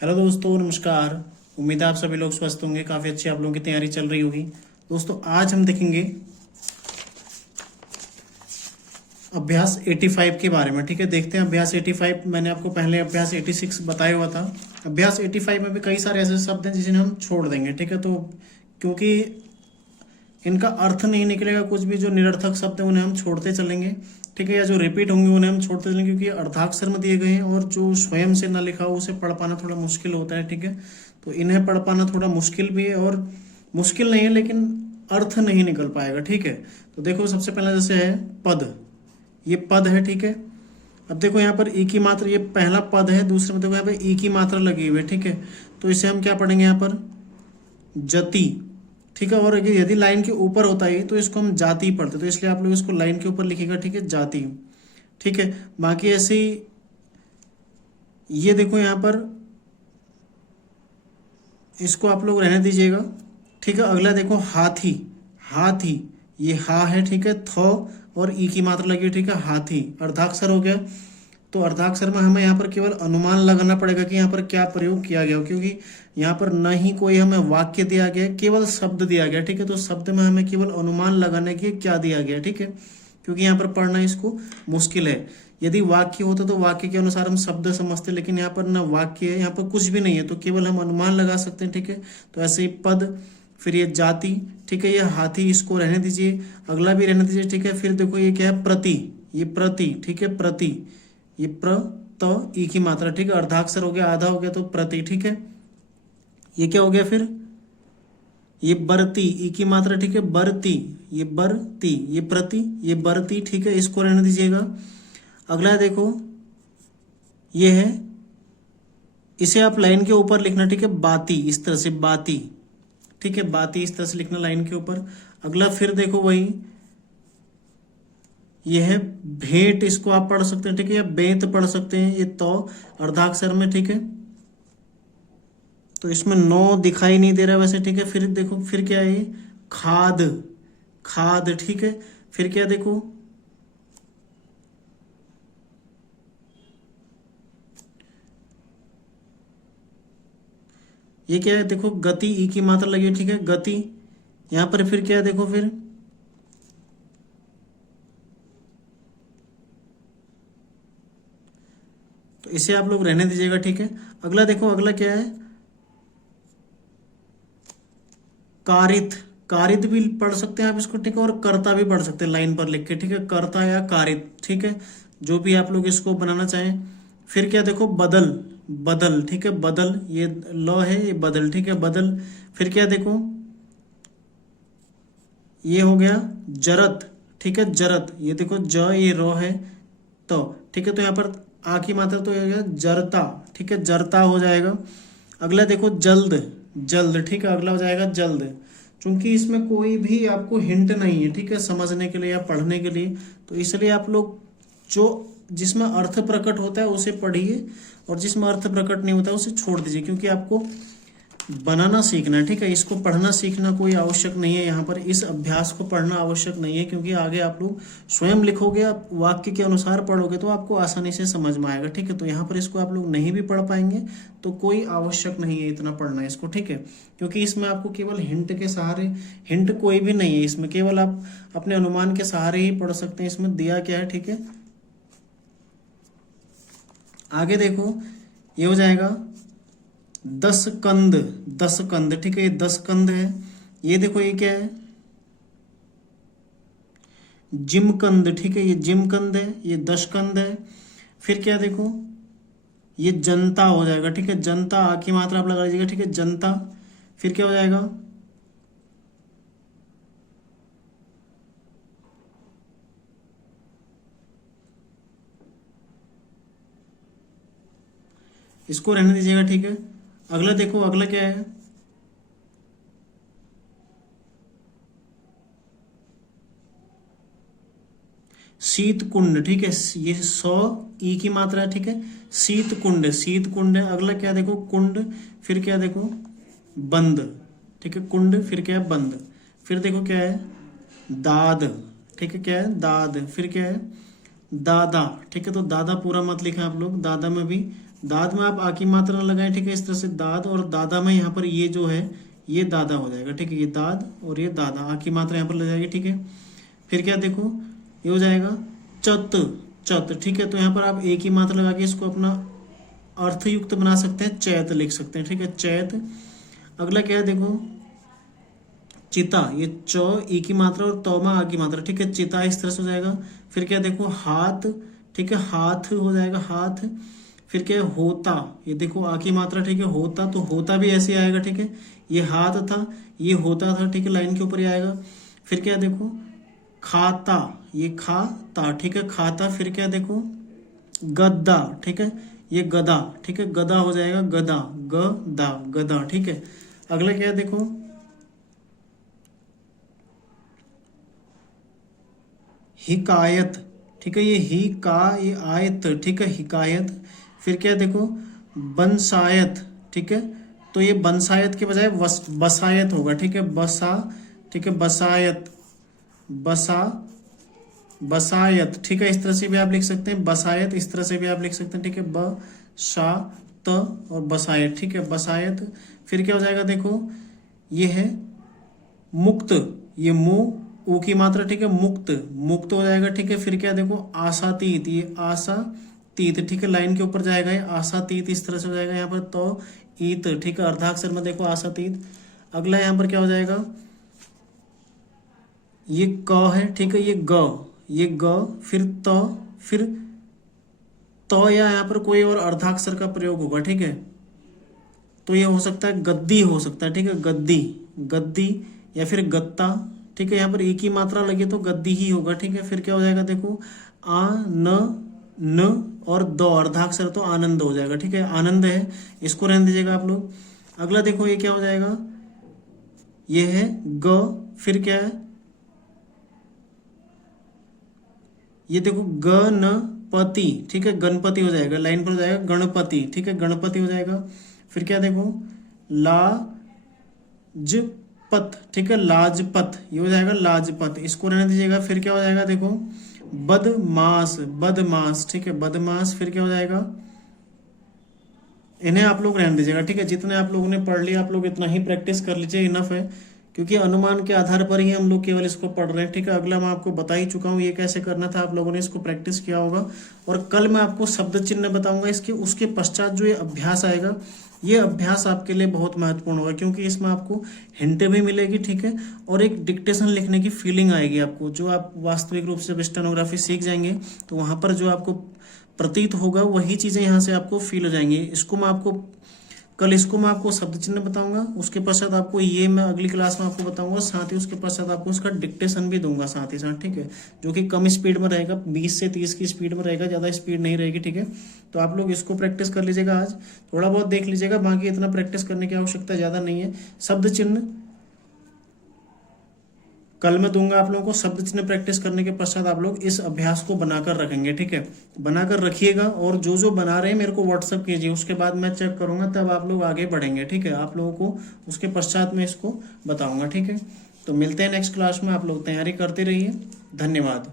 Hello दोस्तों, नमस्कार। उम्मीद है आप सभी लोग स्वस्थ होंगे। काफ़ी अच्छी आप लोगों की तैयारी चल रही होगी। दोस्तों, आज हम देखेंगे अभ्यास 85 के बारे में। ठीक है, देखते हैं अभ्यास 85। मैंने आपको पहले अभ्यास 86 बताया हुआ था। अभ्यास 85 में भी कई सारे ऐसे शब्द हैं जिन्हें हम छोड़ देंगे। ठीक है, तो क्योंकि इनका अर्थ नहीं निकलेगा, कुछ भी जो निरर्थक शब्द है उन्हें हम छोड़ते चलेंगे। ठीक है, या जो रिपीट होंगे उन्हें हम छोड़ते चलेंगे, क्योंकि अर्धाक्षर में दिए गए हैं और जो स्वयं से ना लिखा हो उसे पढ़ पाना थोड़ा मुश्किल होता है। ठीक है, तो इन्हें पढ़ पाना थोड़ा मुश्किल भी है, और मुश्किल नहीं है लेकिन अर्थ नहीं निकल पाएगा। ठीक है, तो देखो सबसे पहला जैसे है पद, ये पद है। ठीक है, अब देखो यहाँ पर ई की मात्रा, ये पहला पद है। दूसरे में देखो यहाँ पर ई की मात्रा लगी हुई है। ठीक है, तो इसे हम क्या पढ़ेंगे यहाँ पर, जति। ठीक है, और यदि लाइन के ऊपर होता है तो इसको हम जाति पढ़ते, तो इसलिए आप लोग इसको लाइन के ऊपर लिखिएगा। ठीक है, जाति। ठीक है, बाकी ऐसे ही ये देखो यहाँ पर, इसको आप लोग रहने दीजिएगा। ठीक है, अगला देखो हाथी, हाथी, ये हा है। ठीक है, थो और ई की मात्रा लगी। ठीक है, हाथी अर्धाक्षर हो गया। तो अर्धाक्षर में हमें यहाँ पर केवल अनुमान लगाना पड़ेगा कि यहाँ पर क्या प्रयोग किया गया हो, क्योंकि यहाँ पर न ही कोई हमें वाक्य दिया गया, केवल शब्द दिया गया। ठीक है, तो शब्द में हमें केवल अनुमान लगाने की क्या दिया गया। ठीक है, क्योंकि यहाँ पर पढ़ना इसको मुश्किल है। यदि वाक्य होता तो वाक्य के अनुसार हम शब्द समझते, लेकिन यहाँ पर न वाक्य है, यहाँ पर कुछ भी नहीं है, तो केवल हम अनुमान लगा सकते हैं। ठीक है, तो ऐसे ही पद, फिर ये जाति। ठीक है, ये हाथी, इसको रहने दीजिए, अगला भी रहने दीजिए। ठीक है, फिर देखो ये क्या है, प्रति, ये प्रति। ठीक है, प्रति, ये प्र त ई की मात्रा। ठीक है, अर्धाक्षर हो गया, आधा हो गया, तो प्रति। ठीक है, ये क्या हो गया फिर, ये बरती, ई की मात्रा। ठीक है, बरती, ये बरती, ये प्रति, ये बरती। ठीक है, इसको रहने दीजिएगा। अगला देखो ये है, इसे आप लाइन के ऊपर लिखना। ठीक है, बाती, इस तरह से बाती। ठीक है, बाती इस तरह से लिखना लाइन के ऊपर। अगला फिर देखो वही, ये है भेंट, इसको आप पढ़ सकते हैं। ठीक है, या बेंत पढ़ सकते हैं, ये तो अर्धाक्षर में। ठीक है, तो इसमें नो दिखाई नहीं दे रहा वैसे। ठीक है, फिर देखो फिर क्या है, ये खाद, खाद। ठीक है, फिर क्या देखो, ये क्या है, देखो गति, ई की मात्रा लगी है। ठीक है, गति। यहां पर फिर क्या है, देखो फिर तो इसे आप लोग रहने दीजिएगा। ठीक है, अगला देखो, अगला क्या है, कारित, कारित भी पढ़ सकते हैं आप इसको। ठीक है, और कर्ता भी पढ़ सकते हैं लाइन पर लिख के। ठीक है, कर्ता या कारित। ठीक है, जो भी आप लोग इसको बनाना चाहें। फिर क्या देखो, बदल, बदल। ठीक है, बदल, ये ल है, ये बदल। ठीक है, बदल। फिर क्या देखो, ये हो गया जरत। ठीक है, जरत, ये देखो ज, ये रो है, तो ठीक है, तो यहाँ पर आ की मात्रा तो ये हो गया जरता। ठीक है, जरता हो जाएगा। अगला देखो जल्द, जल्द। ठीक है, अगला हो जाएगा जल्द। चूंकि इसमें कोई भी आपको हिंट नहीं है, ठीक है, समझने के लिए या पढ़ने के लिए, तो इसलिए आप लोग जो जिसमें अर्थ प्रकट होता है उसे पढ़िए, और जिसमें अर्थ प्रकट नहीं होता है उसे छोड़ दीजिए, क्योंकि आपको बनाना सीखना है। ठीक है, इसको पढ़ना सीखना कोई आवश्यक नहीं है, यहाँ पर इस अभ्यास को पढ़ना आवश्यक नहीं है, क्योंकि आगे आप लोग स्वयं लिखोगे, आप वाक्य के अनुसार पढ़ोगे तो आपको आसानी से समझ में आएगा। ठीक है, तो यहाँ पर इसको आप लोग नहीं भी पढ़ पाएंगे तो कोई आवश्यक नहीं है इतना पढ़ना इसको। ठीक है, क्योंकि इसमें आपको केवल हिंट के सहारे, हिंट कोई भी नहीं है इसमें, केवल आप अपने अनुमान के सहारे ही पढ़ सकते हैं। इसमें दिया क्या है। ठीक है, आगे देखो, ये हो जाएगा 10 कंद, 10 कंद। ठीक है, ये 10 कंद है। ये देखो ये क्या है, जिम कंद। ठीक है, ये जिम कंद है, ये 10 कंद है। फिर क्या देखो, ये जनता हो जाएगा। ठीक है, जनता, आ की मात्रा आप लगा लीजिएगा। ठीक है, जनता। फिर क्या हो जाएगा, इसको रहने दीजिएगा। ठीक है, अगला देखो, अगला क्या है, शीत कुंड। ठीक है, ये 100 ई की मात्रा है। ठीक है, शीत कुंड, शीत कुंड है। अगला क्या देखो, कुंड। फिर क्या देखो, बंद। ठीक है, कुंड, फिर क्या है, बंद। फिर देखो क्या है, दाद। ठीक है, क्या है, दाद। फिर क्या है, दादा। ठीक है, तो दादा पूरा मत लिखा आप लोग, दादा में भी दाद में आप आ की मात्रा लगाएं, ठीक है, इस तरह से दाद, और दादा में यहाँ पर ये जो है ये दादा हो जाएगा, ठीक है, ये दाद और ये दादा, आ की मात्रा यहाँ पर लग जाएगी, ठीक है। फिर क्या देखो ये हो जाएगा चत, चत, ठीक है। तो यहाँ पर आप एक ही मात्रा लगा के इसको अपना अर्थयुक्त बना सकते हैं, चैत लिख सकते हैं, ठीक है, चैत। अगला क्या है देखो चिता, ये च ई की मात्रा और तौ में आ की मात्रा, ठीक है, चिता इस तरह से हो जाएगा। फिर क्या देखो हाथ, ठीक है, हाथ हो जाएगा हाथ। फिर क्या है होता, ये देखो आ की मात्रा, ठीक है, होता, तो होता भी ऐसे आएगा, ठीक है, ये हाथ था ये होता था, ठीक है, लाइन के ऊपर ही आएगा। फिर क्या देखो खाता, ये खाता, ठीक है, खाता। फिर क्या देखो गद्दा, ठीक है, ये गदा, ठीक है, गदा हो जाएगा गदा, गदा, गदा, ठीक है। अगला क्या है देखो हिकायत, ठीक है, ये ही का ये आयत, ठीक है, हिकायत। फिर क्या है देखो बंसायत, ठीक है, तो ये बंसायत के बजाय बसायत होगा, ठीक है, बसा, ठीक है, बसायत, बसा, बसायत, ठीक है, इस तरह से भी आप लिख सकते हैं, बसायत इस तरह से भी आप लिख सकते हैं, ठीक है, ब शा त और बसायत, ठीक है, बसायत। फिर क्या हो जाएगा देखो ये है मुक्त, ये मुंह ऊ की मात्रा, ठीक है, मुक्त, मुक्त हो जाएगा, ठीक है। फिर क्या देखो आशातीत, ये आशा तीत, ठीक है, लाइन के ऊपर जाएगा ये आशातीत, इस तरह से हो जाएगा यहाँ पर तो ईत, ठीक है, अर्धाक्षर में देखो आशातीत। अगला यहाँ पर क्या हो जाएगा ये क है, ठीक है, ये ग, ये ग, फिर त, फिर तो या यहाँ पर कोई और अर्धाक्षर का प्रयोग होगा, ठीक है, तो ये हो सकता है गद्दी, हो सकता है, ठीक है, गद्दी, गद्दी, या फिर गत्ता, ठीक है, यहाँ पर एक ही मात्रा लगी तो गद्दी ही होगा, ठीक है। फिर क्या हो जाएगा देखो आ न और दो अर्धाक्षर तो आनंद हो जाएगा, ठीक है, आनंद है, इसको रहने दीजिएगा आप लोग। अगला देखो ये क्या हो जाएगा ये है ग, फिर क्या है ये देखो गणपति, ठीक है, गणपति हो जाएगा, लाइन पर हो जाएगा गणपति, ठीक है, गणपति हो जाएगा। फिर क्या देखो लाजपत, ठीक है, लाजपत, ये हो जाएगा लाजपत, इसको रहने दीजिएगा। फिर क्या हो जाएगा देखो बदमाश, बदमाश, ठीक है, बदमाश। फिर क्या हो जाएगा इन्हें आप लोग रहने दीजिएगा, ठीक है, जितने आप लोगों ने पढ़ लिया आप लोग इतना ही प्रैक्टिस कर लीजिए, इनफ है, क्योंकि अनुमान के आधार पर ही हम लोग केवल इसको पढ़ रहे हैं, ठीक है। अगला मैं आपको बता ही चुका हूँ ये कैसे करना था, आप लोगों ने इसको प्रैक्टिस किया होगा। और कल मैं आपको शब्द चिन्ह बताऊंगा इसके, उसके पश्चात जो ये अभ्यास आएगा ये अभ्यास आपके लिए बहुत महत्वपूर्ण होगा, क्योंकि इसमें आपको हिंट भी मिलेगी, ठीक है, और एक डिक्टेशन लिखने की फीलिंग आएगी आपको, जो आप वास्तविक रूप से स्टेनोग्राफी सीख जाएंगे तो वहां पर जो आपको प्रतीत होगा वही चीजें यहाँ से आपको फील हो जाएंगी। इसको मैं आपको शब्द चिन्ह बताऊंगा, उसके पश्चात आपको ये मैं अगली क्लास में आपको बताऊंगा, साथ ही उसके पश्चात आपको उसका डिक्टेशन भी दूंगा साथ ही साथ, ठीक है, जो कि कम स्पीड में रहेगा, 20 से 30 की स्पीड में रहेगा, ज़्यादा स्पीड नहीं रहेगी, ठीक है। तो आप लोग इसको प्रैक्टिस कर लीजिएगा, आज थोड़ा बहुत देख लीजिएगा, बाकी इतना प्रैक्टिस करने की आवश्यकता ज़्यादा नहीं है। शब्द चिन्ह कल मैं दूंगा आप लोगों को, शब्द चिन्ह प्रैक्टिस करने के पश्चात आप लोग इस अभ्यास को बनाकर रखेंगे, ठीक है, बनाकर रखिएगा, और जो जो बना रहे हैं मेरे को व्हाट्सअप कीजिए, उसके बाद मैं चेक करूंगा, तब आप लोग आगे बढ़ेंगे, ठीक है, आप लोगों को उसके पश्चात मैं इसको बताऊंगा, ठीक है। तो मिलते हैं नेक्स्ट क्लास में, आप लोग तैयारी करते रहिए, धन्यवाद।